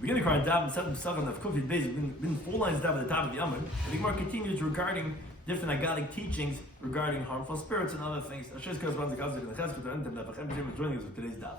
We're going to call Daf and Seven Psachim Daf Kufid Beis. Been 4 lines down at the top of the Amud. The Gemara continues regarding different agadic teachings regarding harmful spirits and other things. Joining us with today's Daf.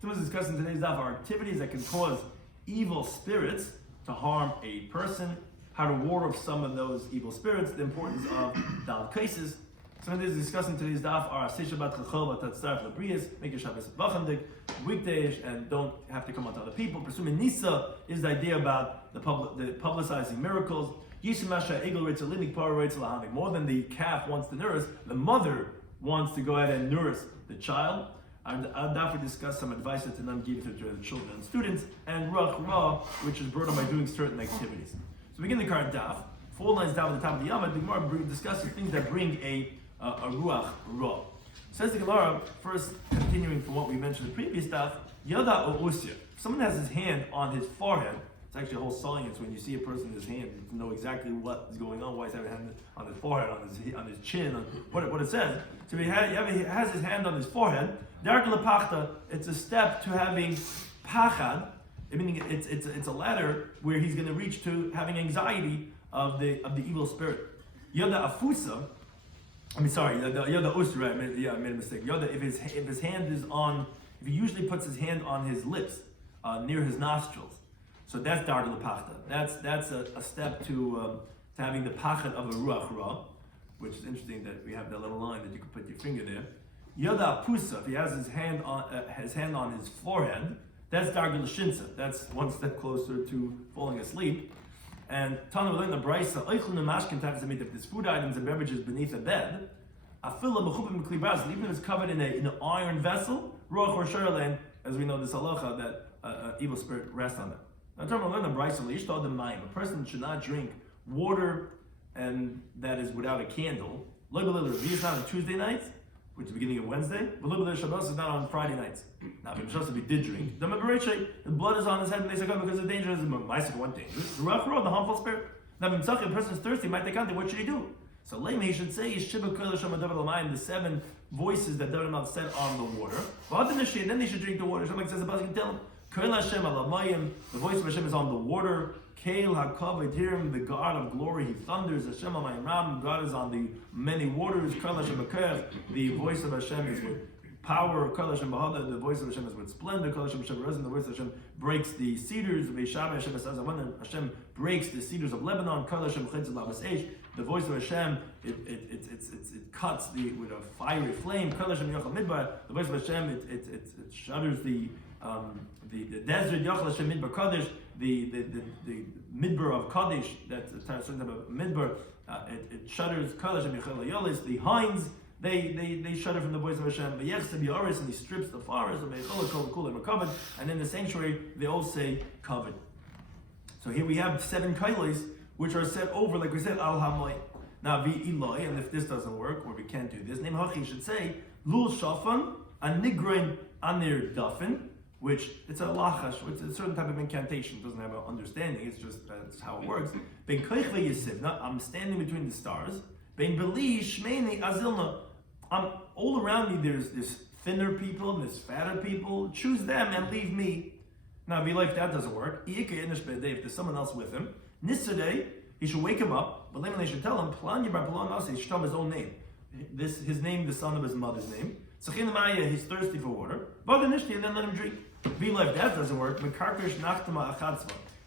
Someone's discussing today's Daf are activities that can cause evil spirits to harm a person, how to ward off some of those evil spirits, the importance of Dal cases. Some of these discussing today's Daf are Seisha Bat Chachol Bat Tzaref Labrias, make a Shabbos Vachandik, weekdays, and don't have to come out to other people. Presuming Nisa is the idea about the publicizing miracles. Yishimasha Egel Ritzel Linik Par Ritzel Lahanik. More than the calf wants to nurse, the mother wants to go ahead and nurse the child. And Daf will discuss some advice that Tanam give to the children and students, and Ruach Ra, which is brought on by doing certain activities. So we begin the current Daf. 4 lines down at the top of the Yamad, the Gemara discusses things that bring a Ruach Ra. Says the Gemara, first continuing from what we mentioned in the previous Daf, Yada or Usya. If someone has his hand on his forehead, it's actually a whole science when you see a person with his hand, you can know exactly what is going on, why he's having a hand on his forehead, on his chin, on what it says. So if he has his hand on his forehead, it's a step to having pachad, meaning it's a ladder where he's going to reach to having anxiety of the evil spirit. Yada afusa, Yoda Usra, I made a mistake. Yoda, if his hand is on, if he usually puts his hand on his lips, near his nostrils, so that's Dargal Pachta. That's a step to having the pachad of a Ruach Ra, which is interesting that we have that little line that you can put your finger there. Yoda Pusa, if he has his hand on his forehead, that's Dargal Shinsa. That's one step closer to falling asleep. And Tana will learn the Brisa, if there's food items and beverages beneath a bed, even if it's covered in an iron vessel, as we know this halacha that evil spirit rests on it. Now Tana will learn the Brisa, a person should not drink water and that is without a candle. It's not on Tuesday nights, which is the beginning of Wednesday, but Shabbos is not on Friday nights. Now, if he did drink, the blood is on his head, and they say, because the danger is one dangerous. The harmful spirit. Now, if a person is thirsty, might take what should he do? So, Lema, he should say, the 7 voices that David said on the water. Then they should drink the water. Somebody says, the can tell him, the voice of Hashem is on the water. Kael HaKavod, hear him, the God of glory, he thunders. Hashem Amayim Ram, God is on the many waters. Kol Hashem B'Koach, the voice of Hashem is with power. Kol Hashem B'Hada, the voice of Hashem is with splendor. Kol Hashem B'Shem, the voice of Hashem breaks the cedars. Ve'Shaveh Hashem B'Sazavon, Hashem breaks the cedars of Lebanon. Kol Hashem B'Chitz L'Avas Eish, the voice of Hashem, it cuts with a fiery flame. Kol Hashem Yochel Midbar, the voice of Hashem, it shudders the desert. Yochel Hashem Midbar Kodesh, the midbar of Kaddish, that's a certain type of midbar, it shudders. The hinds, they shudder from the voice of Hashem. And he strips the forest, and in the sanctuary they all say covered. So here we have 7 kailis which are set over, like we said, al hamoy. Now v'iloi, and if this doesn't work, or we can't do this, name hachi should say lul shafan anigrain anir dafin, which it's a lachash, it's a certain type of incantation. It doesn't have an understanding. It's just that's how it works. Ben koich ve'yisivna, I'm standing between the stars. Ben beli shmeini azilna, all around me. There's thinner people and there's fatter people. Choose them and leave me. Now, if that doesn't work, if there's someone else with him, nissadei, he should wake him up. But then they should tell him, he should tell him his own name. His name, the son of his mother's name. He's thirsty for water. And then let him drink. If that doesn't work,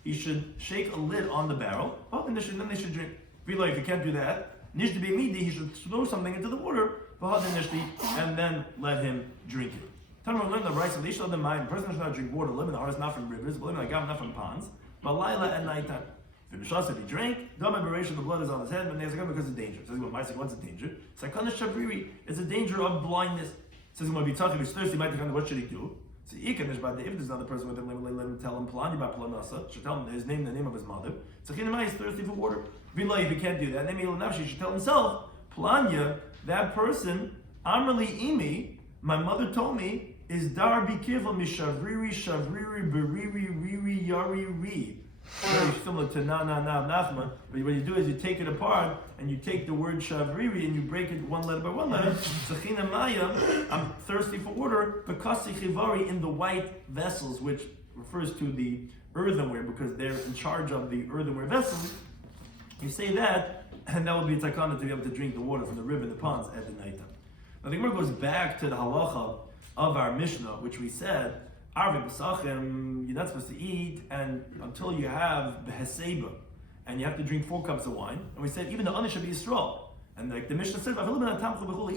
he should shake a lid on the barrel. Then they should drink. If you can't do that, he should throw something into the water, and then let him drink it. The person should not drink water, live in the heart, not from rivers, but not from ponds, but Laila at night time. If he drank, the blood is on his head, but because it's dangerous. What's a danger? It's a danger of blindness. It says if he's thirsty, what should he do? So if there's another person with him, let him tell him should tell him his name, the name of his mother. So he's thirsty for water. If he can't do that, he should tell himself, Planya, that person, Amrli Imi, my mother told me, is dar be careful, mishavriri, shavriri, beriri, riri, yari, ri. Very similar to na nachman, but what you do is you take it apart and you take the word shavriri and you break it one letter by one letter. Sechina maya, I'm thirsty for water, because chivari in the white vessels, which refers to the earthenware because they're in charge of the earthenware vessels. You say that, and that would be a takana to be able to drink the water from the river and the ponds at the night time. Now the Gemara goes back to the halacha of our Mishnah, which we said, Arve Pesachim, you're not supposed to eat and until you have beheseba, and you have to drink 4 cups of wine. And we said even the onish should be Yisrael. And like the Mishnah says,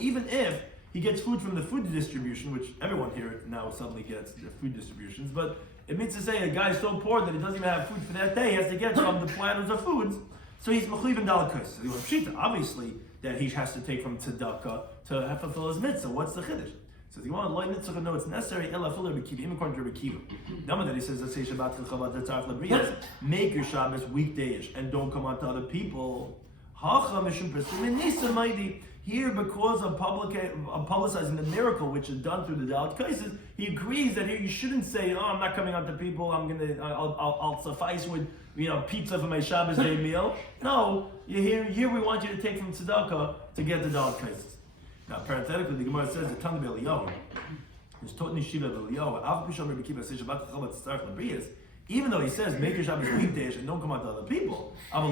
even if he gets food from the food distribution, which everyone here now suddenly gets their food distributions, but it means to say a guy is so poor that he doesn't even have food for that day, he has to get from the platters of foods. So he's mechuyev in dalakos. So he went pshita, obviously, that he has to take from tzedakah to fulfill his mitzvah. What's the chiddush? So the Gemara, loy mitzvah, no, it's necessary. Ela fuller b'kiva, even according to Rabbi Kiva. Number that he says, let's say Shabbat chavad detzarach lebriyas, make your Shabbos weekdayish and don't come on to other people. Hacha mishum pesumin nisa mighty. Here, because of publicizing the miracle which is done through the Dalit cases, he agrees that here you shouldn't say, "Oh, I'm not coming out to people. I'll suffice with pizza for my Shabbos day meal." No, here we want you to take from tzedakah to get the Dalit cases. Now, parenthetically, the Gemara says the Tana B'Eliyahu is taught in Yeshiva B'Eliyahu. Av B'Sham Rabbi Kiva says Shabbat Chabat Tzarech L'Briyas. Even though he says make your Shabbos weekdays and don't come out to other people, but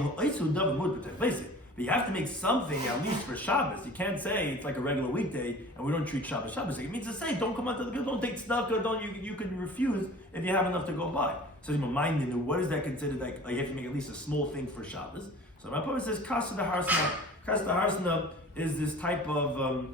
you have to make something at least for Shabbos. You can't say it's like a regular weekday and we don't treat Shabbos. It means to say don't come out to the people, don't take tzedakah, you can refuse if you have enough to go by. So what is that considered like you have to make at least a small thing for Shabbos? So my Papa says Kasa de Harsna. Kasa de Harsna is this type of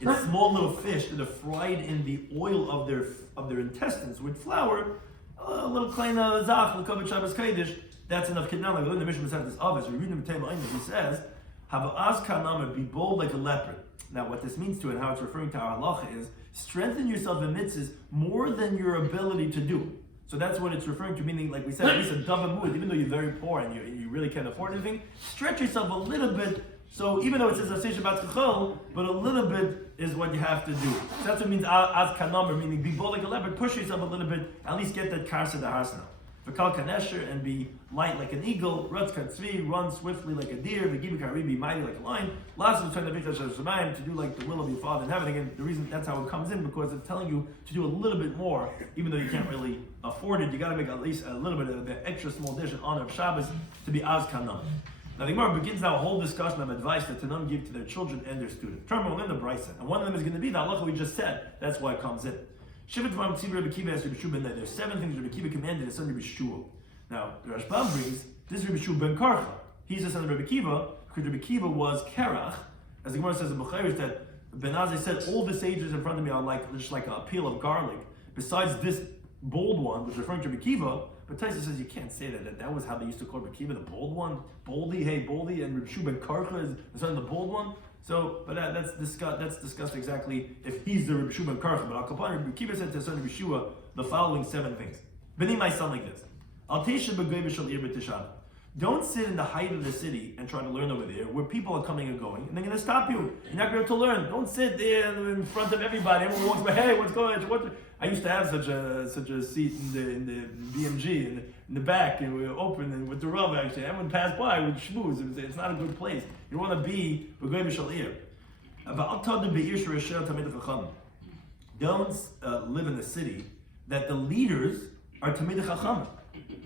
it's small little fish that are fried in the oil of their intestines with flour, a little klein zach, l'kavod Shabbos Kodesh. That's enough. Now, like the Mishnah says this obvious. We read in the Table, he says, "Have az kanamah, be bold like a leopard." Now, what this means to it and how it's referring to our halacha is strengthen yourself in mitzvahs more than your ability to do. So that's what it's referring to. Meaning, like we said, at least a davamud. Even though you're very poor and you really can't afford anything, stretch yourself a little bit. So even though it says asay shabbat chachol, but a little bit is what you have to do. So that's what it means az kanamah, meaning be bold like a leopard. Push yourself a little bit. At least get that karsa da harsna. V'kal kanesher, and be light like an eagle. Ratz katzvi, run swiftly like a deer. V'gibikari, be mighty like a lion. Last of to do like the will of your Father in heaven. Again, the reason that's how it comes in because it's telling you to do a little bit more, even though you can't really afford it. You got to make at least a little bit of the extra small dish in honor of Shabbos to be az kanam. Now the Gemara begins now a whole discussion of advice that Tanam give to their children and their students. Terminal in the Bryson, and one of them is going to be the halacha we just said. That's why it comes in. Shivat Vam Tzibur Rabbi Kiva has Rabbi Shua ben. There's 7 things Rabbi Kiva commanded his son Rabbi Shua. Now the Rashbam brings this is Rabbi Shua ben Karcha. He's the son of Rabbi Kiva because Rabbi Kiva was Kerach, as the Gemara says in Bukhari that Ben Azai said all the sages in front of me are just like a peel of garlic. Besides this bold one, which is referring to Rabbi Kiva, but Taisa says you can't say that was how they used to call Rabbi Kiva, the bold one, Boldy, hey Boldy, and Rabbi Shua ben Karcha is the son of the bold one. So, but that's discussed exactly if he's the Rabbi Shua ben Karcha. But Al Kapan Rabbi Kiva said to his son Rabbi Shua the following 7 things. B'nai my son like this. Al teisha b'gei b'shal ir b'tishana. Don't sit in the height of the city and try to learn over there where people are coming and going and they're going to stop you. You're not going to be able to learn. Don't sit there in front of everybody. Everyone walks by, hey, what's going on? I used to have such a seat in the BMG in the back, and we were open and with the Rav actually. Everyone passed by with shmooze. It's not a good place. You don't want to be b'gei b'shal ir. Don't live in a city that the leaders are tamid chacham,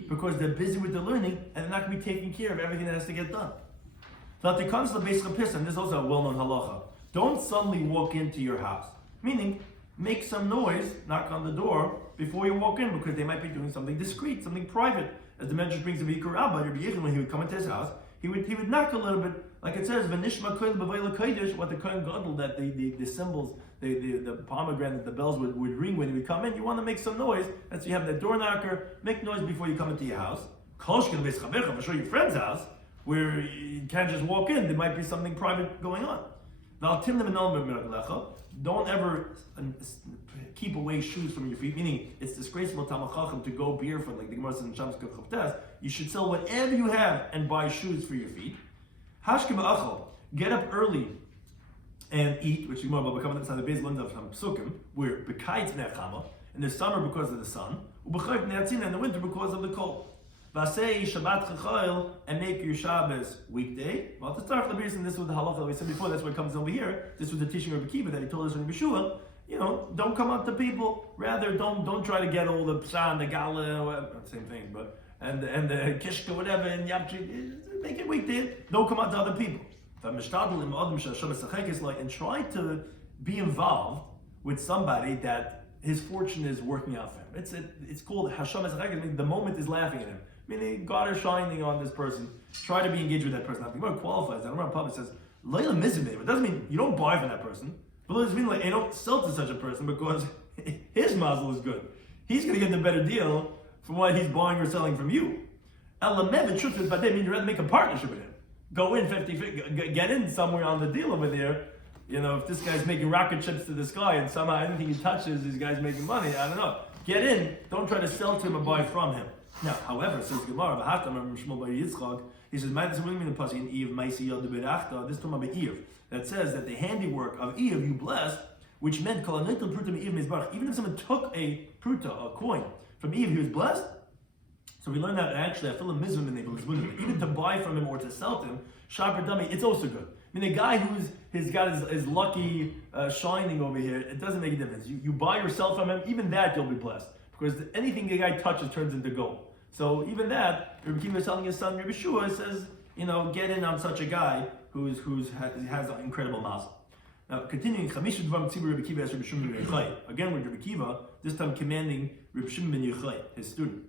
because they're busy with the learning and they're not going to be taking care of everything that has to get done. And this is also a well-known halacha. Don't suddenly walk into your house. Meaning, make some noise, knock on the door before you walk in, because they might be doing something discreet, something private. As the Medrash brings the V'ikar Rabba, Rabbi Yechon, when he would come into his house, he would knock a little bit, like it says, V'nishma koil b'vayla kodesh, what the kohen gadol, that the cymbals, the pomegranate, the bells would ring when you would come in. You want to make some noise, and so you have the door knocker, make noise before you come into your house. Koshkin beis chavercha, show your friend's house, where you can't just walk in, there might be something private going on. Don't ever keep away shoes from your feet, meaning it's disgraceful to go barefoot, like the Gemara says in Shabbos Kuf. You should sell whatever you have and buy shoes for your feet. Get up early and eat, which you know about becoming the base lens of Psukim, where besides nechama, in the summer because of the sun, and in the winter because of the cold. Vasei Shabbat Chachol, and make your Shabbos weekday. Well, to start the reason, this was the halacha that we said before. That's what comes over here. This was the teaching of Rabbi Kiva that he told us in Rabbi Shua. don't come up to people. Rather, don't try to get all the psa and the gala, whatever, same thing, but and the kishka, whatever, and yapchi, make it weekday. Don't come out to other people. And try to be involved with somebody that his fortune is working out for him. It's called Hashem Esachek. Meaning the moment is laughing at him. Meaning God is shining on this person. Try to be engaged with that person. Now, the Gemara qualifies that. The Gemara public says, Leila Mizimeh. It doesn't mean you don't buy from that person. But it doesn't mean you don't sell to such a person because his mazel is good. He's going to get the better deal from what he's buying or selling from you. Elamev, truth is, but they mean you rather make a partnership with him. Go in 50, get in somewhere on the deal over there. If this guy's making rocket ships to the sky and somehow anything he touches, this guy's making money. I don't know. Get in. Don't try to sell to him or buy from him. Now, however, says Gemara, he says, this talking about Eve, that says that the handiwork of Eve you blessed, which meant even if someone took a pruta, a coin, from Eve, he was blessed. So we learned that actually, even to buy from him or to sell to him, sharper dummy, it's also good. I mean, the guy who's got his lucky shining over here, it doesn't make a difference. You buy or sell from him, even that you'll be blessed. Because anything the guy touches turns into gold. So even that, Rabbi Kiva is telling his son, Rabbi Shua says, get in on such a guy who has an incredible mazel. Now, continuing, again with Rabbi Kiva, this time commanding Rabbi Shimon ben Yochai, his student.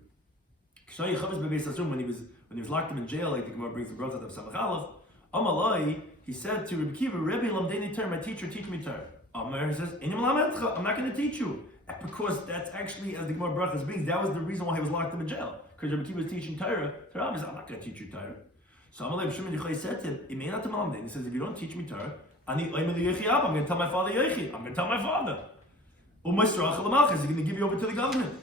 When he was locked in jail, like the Gemara brings the growth of Samach Aleph, Amalai, he said to Rabbi Kiva, Rebbe Lamdeni Torah, my teacher, teach me Torah. He says, I'm not going to teach you. Because that's actually, as the Gemara Brachas brings, that was the reason why he was locked in jail. Because Rabbi Kiva was teaching Torah. Torah said, I'm not going to teach you Torah. So Amalai Shimon Yochai said to him, he says, if you don't teach me Torah, I'm going to tell my father Yochi. I'm going to tell my father. He's going to give you over to the government.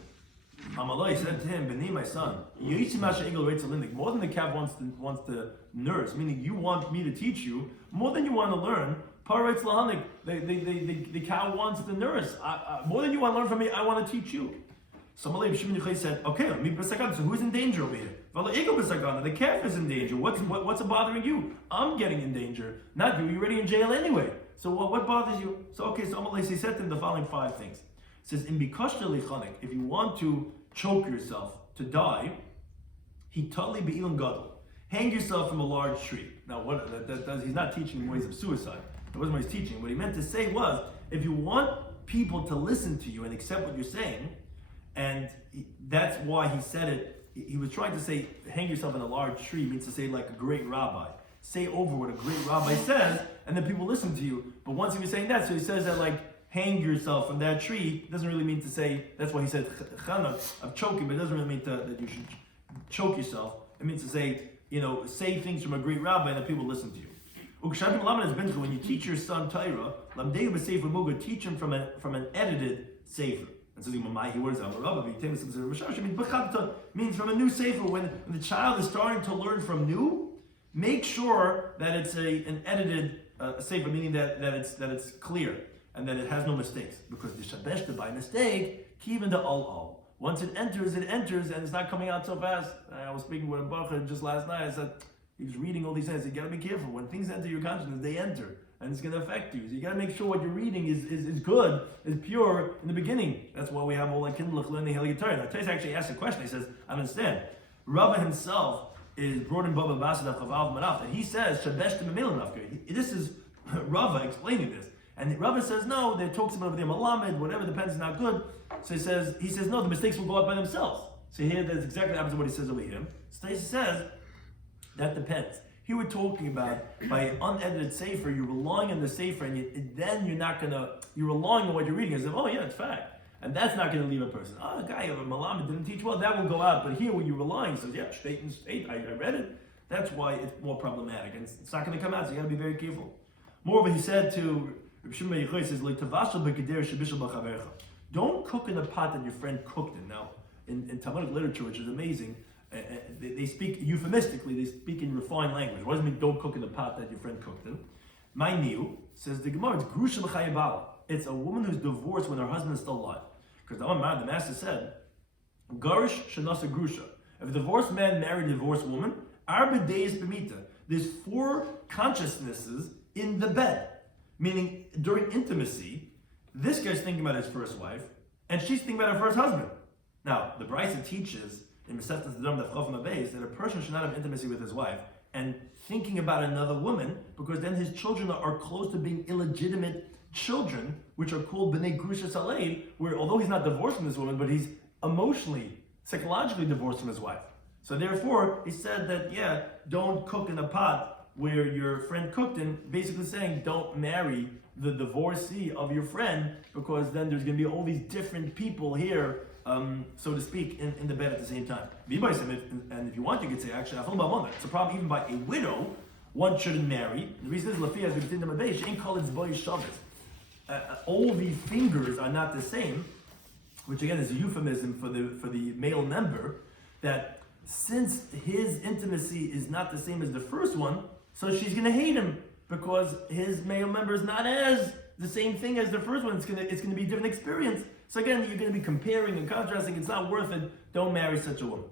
Amalai said to him, Beni, my son, more than the cat wants to nurse, meaning you want me to teach you, more than you want to learn, the cow wants to nurse. More than you want to learn from me, I want to teach you. So Amalai Shimon Yochai said, okay, so who's in danger over here? The calf is in danger. What's bothering you? I'm getting in danger, not you. You're already in jail anyway. So what bothers you? So Amalai said to him the following 5 things. It says, if you want to choke yourself to die, hang yourself from a large tree. Now, he's not teaching ways of suicide. That wasn't what he's teaching. What he meant to say was, if you want people to listen to you and accept what you're saying, and that's why he said it, he was trying to say, hang yourself in a large tree means to say like a great rabbi. Say over what a great rabbi says, and then people listen to you. But once he was saying that, so he says that like, hang yourself from that tree, doesn't really mean to say, that's why he said chana of choking, but it doesn't really mean that you should choke yourself. It means to say, say things from a great rabbi and that people listen to you. When you teach your son Torah, teach him from an edited sefer. And so what is that? Means from a new sefer. When the child is starting to learn from new, make sure that it's an edited sefer, meaning that it's clear and that it has no mistakes. Because the shabeshta by mistake, even the al. Once it enters, and it's not coming out so fast. I was speaking with a bacher just last night. I said, he was reading all these things. You got to be careful. When things enter your consciousness, they enter. And it's going to affect you. So you got to make sure what you're reading is good, is pure in the beginning. That's why we have all like Kindle, learning Heli Torah. Now, Tais actually asked a question. He says, I understand. Rava himself is brought in Baba Basad Chavav Manaf, and he says, Shabesh to Mamil Nafka. This is Rava explaining this. And Rava says, no, there talks about over there, Malamed, whatever depends is not good. So he says, no, the mistakes will go out by themselves. So here, that's exactly the opposite of what he says over here. So he says, that depends. Here we're talking about by unedited sefer, you're relying on the sefer, and then you're relying on what you're reading as if, oh yeah, it's fact. And that's not going to leave a person. A guy of a Malamed didn't teach well, that will go out. But here, when you're relying, says, yeah, state, I read it. That's why it's more problematic. And it's not going to come out, so you got to be very careful. Moreover, he said to Rabbi Shloimy Schwartzberg says, don't cook in a pot that your friend cooked in. Now, in Talmudic literature, which is amazing, they speak euphemistically, they speak in refined language. What does it mean, don't cook in the pot that your friend cooked in? My new says the Gemara, it's grusha b'chayabala. It's a woman who's divorced when her husband is still alive. Because the master said, Garish shanasa grusha. If a divorced man married a divorced woman, arba deis b'mita. There's 4 consciousnesses in the bed. Meaning, during intimacy, this guy's thinking about his first wife, and she's thinking about her first husband. Now, the Brisa teaches in Mesechtas Nedam Daf Chof Beis that a person should not have intimacy with his wife and thinking about another woman, because then his children are close to being illegitimate children, which are called B'nei Grusha Saleh, where although he's not divorced from this woman, but he's emotionally, psychologically divorced from his wife. So therefore, he said that, don't cook in a pot where your friend cooked in, basically saying don't marry the divorcee of your friend, because then there's going to be all these different people here, so to speak, in the bed at the same time. And if you want, you could say, actually, it's a problem even by a widow, one shouldn't marry. The reason is, all the fingers are not the same, which again is a euphemism for the male member, that since his intimacy is not the same as the first one, so she's going to hate him because his male member is not as the same thing as the first one. It's going to be a different experience. So again, you're going to be comparing and contrasting. It's not worth it. Don't marry such a woman.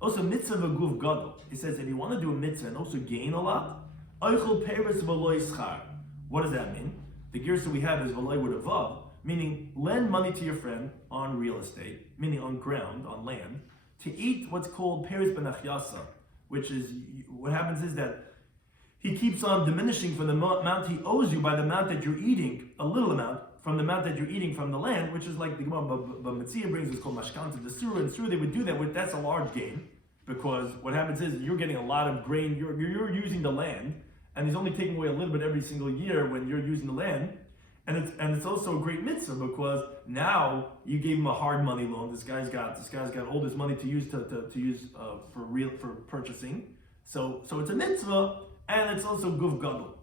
Also, mitzvah v'guf gadol. He says if you want to do a mitzvah and also gain a lot, oichel peres v'loy schar. What does that mean? The gears that we have is v'loy with a vav, meaning lend money to your friend on real estate, meaning on ground, on land, to eat what's called peres benachyasa, which is, what happens is that he keeps on diminishing from the amount he owes you by the amount that you're eating, a little amount, from the amount that you're eating from the land, which is like the Gemara Metzia brings, it's called mashkanta, the surah, and surah they would do that, that's a large gain, because what happens is you're getting a lot of grain, you're using the land, and he's only taking away a little bit every single year when you're using the land, and it's also a great mitzvah, because now you gave him a hard money loan. This guy's got all this money to use for purchasing, so it's a mitzvah. And it's also guf gadol.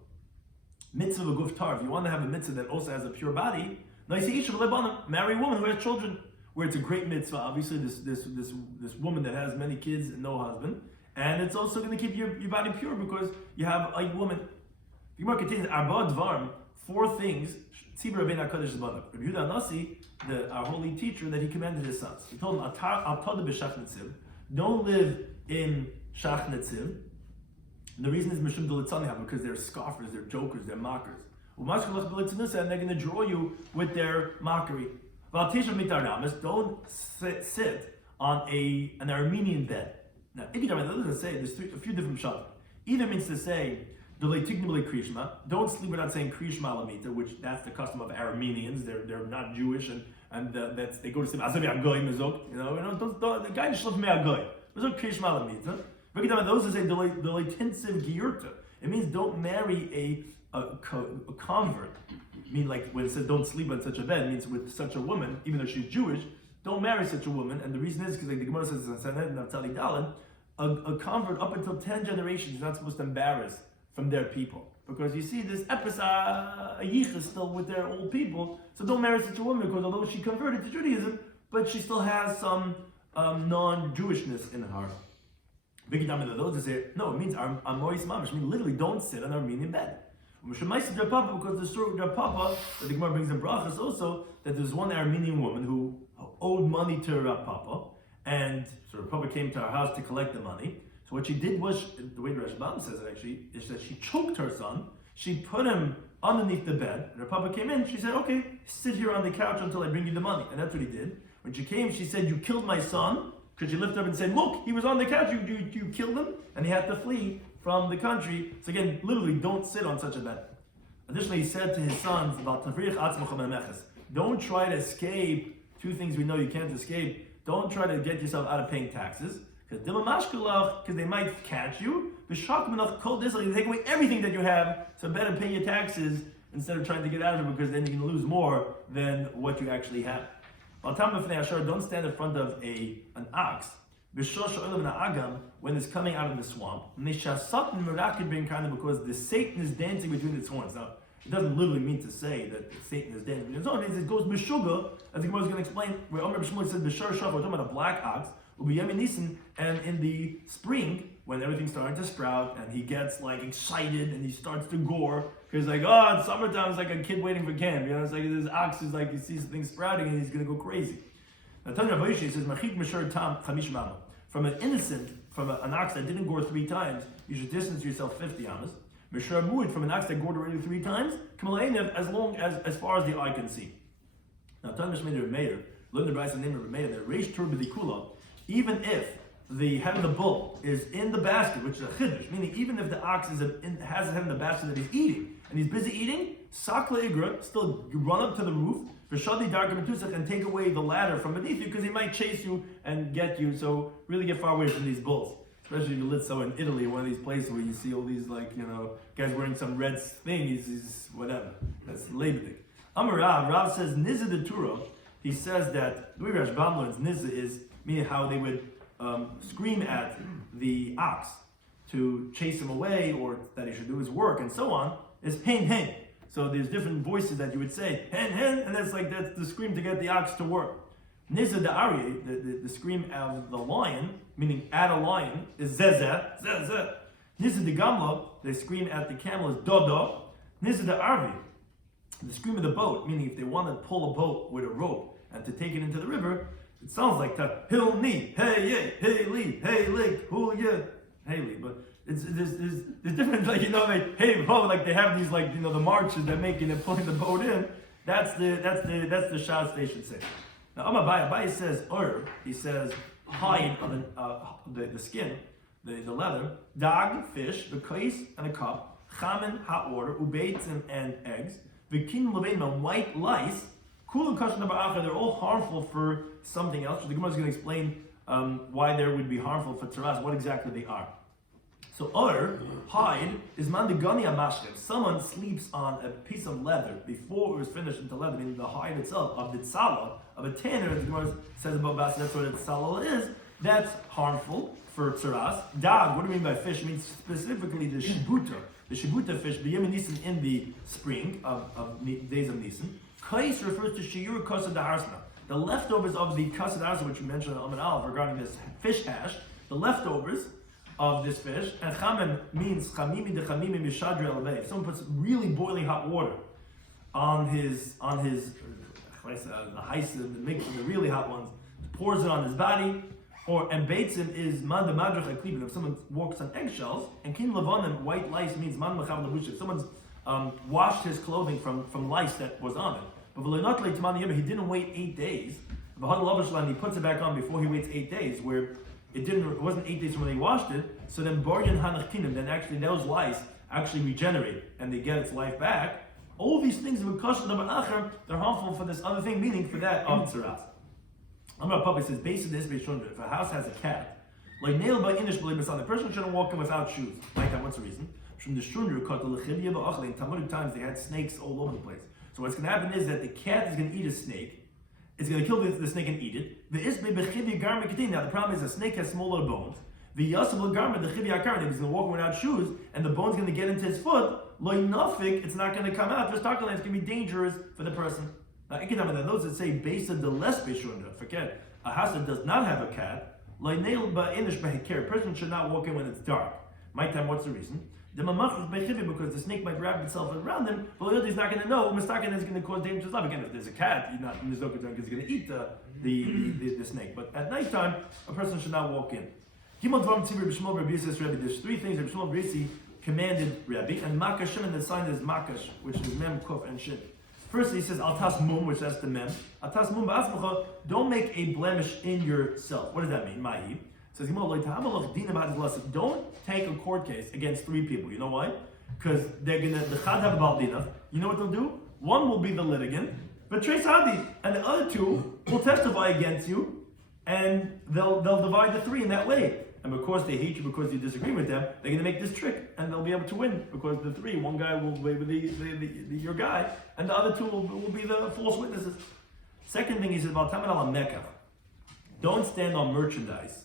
Mitzvah guf tar. If you want to have a mitzvah that also has a pure body, marry a woman who has children. Where it's a great mitzvah, obviously this woman that has many kids and no husband, and it's also going to keep your body pure because you have a woman. The Gemara contains arba dvarim, 4 things. Tzibur Rabbeinu Hakadosh Zebanav. Rabbi Yehuda Nasi, our holy teacher, that he commanded his sons. He told them, "Al tada b'shach netziv. Don't live in shach netziv." And the reason is Mishum Dolitzaniha, because they're scoffers, they're jokers, they're mockers. And they're going to draw you with their mockery. Don't sit on an Armenian bed. Now, if you don't say, there's a few different pshat. Either means to say, don't sleep without saying krishma lamita, which that's the custom of Armenians. They're not Jewish, and they go to sleep. The guy just me agoy. There's no krishma lamita. Those who say deloitinsiv giyurta, it means don't marry a convert. I mean, like when it says don't sleep on such a bed, it means with such a woman, even though she's Jewish, don't marry such a woman. And the reason is because like the Gemara says in Sanhedrin Naftali Dalan, a convert up until 10 generations is not supposed to embarrass from their people. Because you see this episode, a yichah still with their old people, so don't marry such a woman because although she converted to Judaism, but she still has some non-Jewishness in her. Those that say, no, it means amois mamish. I mean, literally, don't sit on an Armenian bed. Because the story of their papa, that the Gemara brings in brachas also, that there's one Armenian woman who owed money to her papa, and so her papa came to her house to collect the money. So what she did was, the way the Rashbam says it actually, is that she choked her son, she put him underneath the bed, and her papa came in, she said, okay, sit here on the couch until I bring you the money. And that's what he did. When she came, she said, you killed my son. Because she lifted up and said, look, he was on the couch, you killed him, and he had to flee from the country. So again, literally, don't sit on such a bed. Additionally, he said to his sons about don't try to escape 2 things we know you can't escape. Don't try to get yourself out of paying taxes, because they might catch you. They take away everything that you have, so better pay your taxes instead of trying to get out of it, because then you're going to lose more than what you actually have. Don't stand in front of an ox when it's coming out of the swamp, because the Satan is dancing between its horns. Now, it doesn't literally mean to say that Satan is dancing between its horns. It goes mishuga, as the Gemara is going to explain, where Omer B'Shmuel said, we're talking about a black ox, and in the spring, when everything's starting to sprout, and he gets like excited, and he starts to gore, because like, oh, it's summertime, it's like a kid waiting for camp, it's like this ox is like, he sees things sprouting, and he's going to go crazy. Now, Tanya Rabbi Yoshe says, from an innocent, from an ox that didn't gore 3 times, you should distance yourself 50 amas. From an ox that gored already 3 times, as far as the eye can see. Now, Tan Mishmei Meir, learn the Bryce name of Meir, that Reish Tur B'Dikula, even if the head of the bull is in the basket, which is a chiddush, meaning even if the ox has his head in the basket that he's eating, and he's busy eating, Sakla Igra, still run up to the roof, V'shadi Darka Metusach, and take away the ladder from beneath you, because he might chase you and get you, so really get far away from these bulls. Especially if you live so in Italy, one of these places where you see all these, guys wearing some red thing, he's whatever. That's Leibdik. Amar Rav says, Nizza de Tura, he says that, the way Rash Bam learns Nizza is, meaning how they would scream at the ox to chase him away, or that he should do his work, and so on, is hen hen. So there's different voices that you would say, hen hen, and that's the scream to get the ox to work. Nizza de Aryeh, the scream of the lion, meaning at a lion, is zezeh, zezeh. Nizza de Gamla, they scream at the camel, is dodo. Nizza de Arvi, the scream of the boat, meaning if they want to pull a boat with a rope and to take it into the river, it sounds like that, hill ni, hey yay, hey lee, hey lake, hoo yeah, hey lee. But there's different, hey ho, they have these the marches that making it pulling the boat in. That's the shouts they should say. Now Abai says he says hide of the skin, the leather, dag, fish, the kais and a cup, chamen, hot water, ubeits and eggs, vikin levein, white lice, kul and kashan ba'acha, they're all harmful for something else. So the Gemara is going to explain why they would be harmful for tzaras, what exactly they are. So hide, is mandigani amashkev. Someone sleeps on a piece of leather before it was finished into leather, meaning the hide itself, of the tzala, of a tanner, as the Gemara says about Bas, that's what a tzala is, that's harmful for tzaras. Dag, what do we mean by fish? It means specifically the shibuta. The shibuta fish, b'yem nisan, in the spring of days of Nisan. Kais refers to shiur kasad harsna. The leftovers of the kasad harsna, which we mentioned on Amid Aleph regarding this fish hash, the leftovers of this fish, and chamen means chamimi de chamimi mishadri alvei. If someone puts really boiling hot water on his the mix, the really hot ones, pours it on his body, and baits him is man de madrach aklibin. If someone walks on eggshells, and kin lavanim, white lice means man mechav labush. If someone's washed his clothing from lice that was on it, but he didn't wait 8 days. He puts it back on before he waits 8 days, where it wasn't 8 days from when they washed it. So then baryan hanach kinam, then actually those lice actually regenerate and they get its life back. All these things they're harmful for this other thing, meaning for that of tzaras. Amar Papa says, based on this, if a house has a cat, the person shouldn't walk in without shoes. Like that, what's the reason? From the shunru cut in Talmudic times they had snakes all over the place. So what's going to happen is that the cat is going to eat a snake. It's going to kill the snake and eat it. Now the problem is the snake has smaller bones. The yasabul garment, the chivi akar, he's going to walk without shoes, and the bone's going to get into his foot. It's not going to come out. Just talking, it's going to be dangerous for the person. Now, those that say based on the less bishunda, forget a house that does not have a cat. A person should not walk in when it's dark. My time, what's the reason? Because the snake might wrap itself around him, but he's not going to know. Mistaken is going to cause danger to his life. Again, if there's a cat, there's no concern because he's going to eat the snake. But at nighttime, a person should not walk in. There's three things Rabbi Shloimy commanded Rabbi, and Makash, and the sign is Makash, which is Mem, Kuf, and Shin. First, he says Altas Mum, which that's the Mem. Altas Mum ba'atzmacha, don't make a blemish in yourself. What does that mean? Mahi. Says don't take a court case against three people. You know why? Because they're gonna the chad have a baldina. You know what they'll do? One will be the litigant, but Trace Adi, and the other two will testify against you, and they'll divide the three in that way. And because they hate you, because you disagree with them, they're gonna make this trick, and they'll be able to win because the three, one guy will be your guy, and the other two will be the false witnesses. Second thing he says about Tamar al Mecca. Don't stand on merchandise.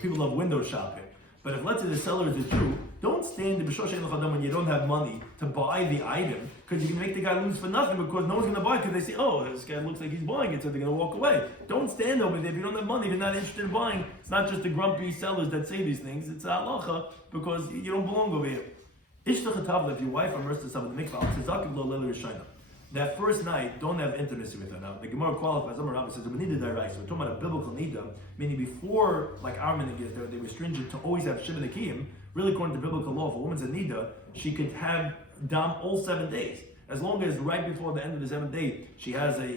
People love window shopping. But if let's say the seller is a Jew, don't stand in the B'Shoshen when you don't have money to buy the item, because you can make the guy lose for nothing because no one's going to buy it because they say, oh, this guy looks like he's buying it, so they're going to walk away. Don't stand over there if you don't have money, if you're not interested in buying. It's not just the grumpy sellers that say these things, it's halacha because you don't belong over here. If your wife immersed herself in the mikvah, that first night, don't have intimacy with her. Now, the Gemara qualifies, Rabbi says, we needed that right. So we're talking about a biblical nida, meaning before, like our minhag, they were stringent to always have shiva nekiyim. Really, according to biblical law, if a woman's a nida, she could have dam all 7 days. as long as right before the end of the 7th day she has a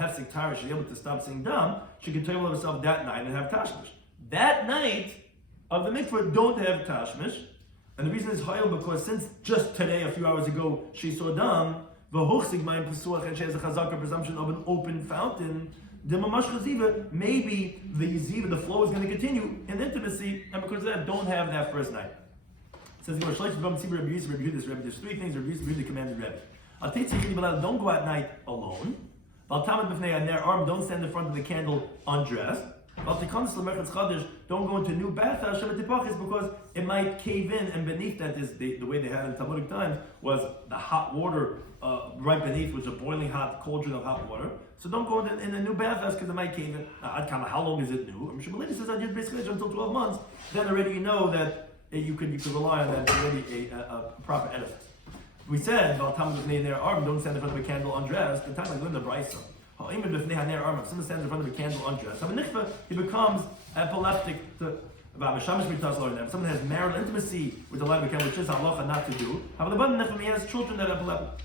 hefsek tara, she's able to stop seeing dam, she can table herself that night and have tashmish. That night of the mikvah don't have tashmish, and the reason is hayel because since just today, a few hours ago, she saw dam, and she has a chazaka presumption of an open fountain, maybe the flow is going to continue in intimacy, and because of that, don't have that first night. It says, there's 3 things Rabbi commanded Rebbe. Don't go at night alone. Don't stand in front of the candle undressed. Don't go into new bathhouse because it might cave in, and beneath that is the way they had in Talmudic times was the hot water right beneath was a boiling hot cauldron of hot water. So don't go in a new bathhouse because it might cave in. How long is it new? Lady says I did basically until 12 months. Then already you know that you could rely on that already a proper edifice. We said don't stand in front of a candle undressed. The time I learned the brisa. If someone stands in front of a candle undressed, he becomes epileptic. If someone has marital intimacy with the light of a candle, which is halacha not to do, he has children that are epileptic.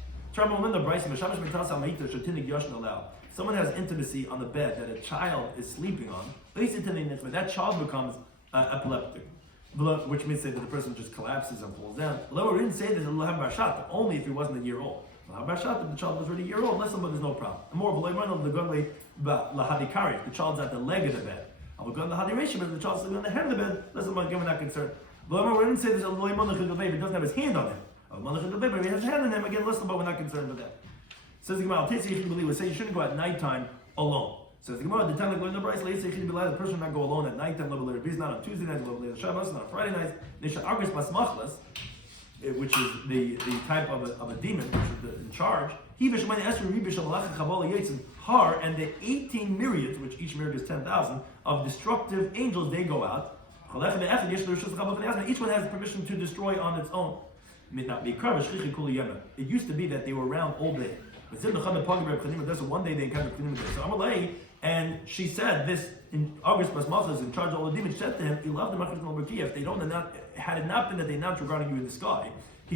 Someone has intimacy on the bed that a child is sleeping on, that child becomes epileptic. Which means that the person just collapses and falls down. Although we didn't say that only if he wasn't a year old. If the child was already a year old, there's no problem. And more of the child's at the leg of the bed. But if the child's sleeping on the head of the bed, we're not concerned. We didn't say there's a loy manach the baby, doesn't have his hand on him. Manach the baby, he has his hand on him, again, listen, but we're not concerned with that. Says the Gemara, we say you shouldn't go at nighttime alone. Says the Gemara, the time like the Bryce, let's say the person should not go alone at nighttime, not on Tuesday nights, not on Shabbos, not on Friday nights. Which is the type of a demon, which is in charge. And the 18 myriads, which each myriad is 10,000, of destructive angels, they go out. Each one has permission to destroy on its own. It used to be that they were around all day. One day they encountered Pninim. And she said, this in August Bas Malchus is in charge of all the demons, said to him, if they don't had it not been that they announced regarding you in the sky, I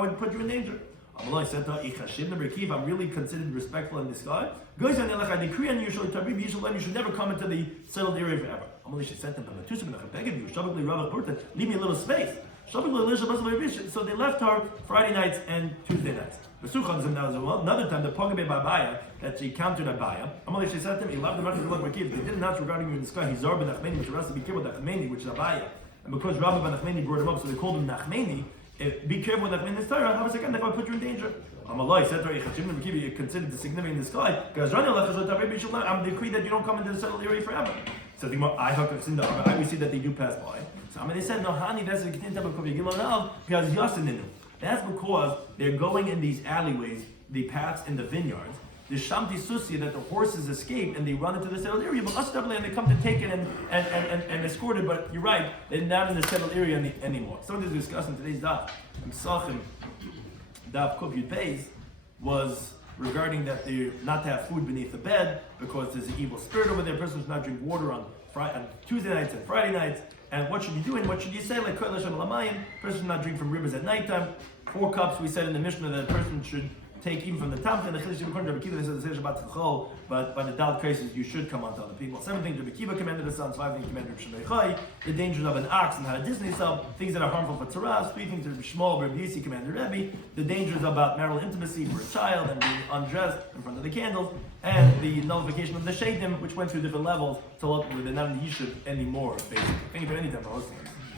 would put you in danger. I said to her, I'm really considered respectful in the sky. I decree on you, you should never come into the settled area forever. She said to him, I beg of you, leave me a little space. So they left her Friday nights and Tuesday nights. Another time, the Pogabay Babaya, that she countered Abaya. She said to him, they did announce regarding you in the sky, which is Abaya. And because Rabbi Nachmani brought him up, so they called him Nachmani. Be careful with Nachmani in the sky, have a second, if I put you in danger. Amalai said to her, you considered the significant in the sky, because I'm decree that you don't come into the settled area forever. So we see that they do pass by. So they said, no, honey, that's that's because they're going in these alleyways, the paths in the vineyards. The Shamti Susi that the horses escape and they run into the settled area, but us and they come to take it and escort it. But you're right, they're not in the settled area anymore. Something to discuss in today's Daf, Pesachim Daf Yud Beis, was regarding that they're not to have food beneath the bed because there's an evil spirit over there. A person should not drink water on Tuesday nights and Friday nights. And what should you do and what should you say? Like person should not drink from rivers at nighttime. 4 cups, we said in the Mishnah that a person should take even from the Tamcha and the Chiddush according to Rabbi Kiva, they said the Shabbat Tzachol, but by the Dal cases you should come onto other people. 7 things Rabbi Kiva commanded his sons, 5 things commanded Rabbi Shloimy Schwartzberg, the dangers of an ox and how to distance yourself, things that are harmful for tzaras, 3 things Rabbi Shmuel, Rabbi Yisi commanded Rebbe, the dangers about marital intimacy for a child and being undressed in front of the candles, and the nullification of the Shaitim, which went through different levels till ultimately they're not in the Yishuv anymore, basically. Thank you for any time for hosting.